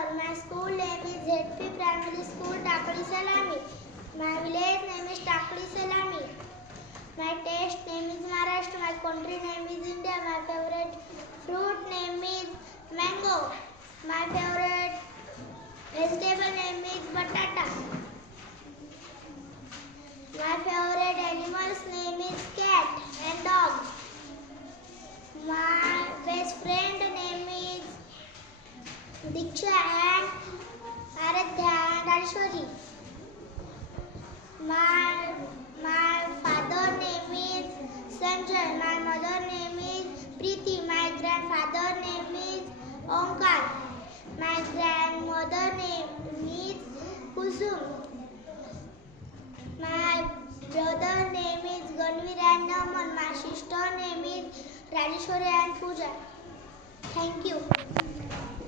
all. My school name is ZP Primary School, Takdi Salami. My village name is Takdi Salami. My taste name is Maharashtra. My country name is India. My favorite fruit name is mango. My favorite vegetable name is batata. My favorite animal's name is cat and dog. My best friend name is Diksha and Aradhya and Aishwari. My father name is Sanjay. My mother name is Preeti. My grandfather name is Omkar. My grandmother name is Kusum. My brother name is Ganvir and Naman. My sister name is Rajeshwari and Pooja. Thank you.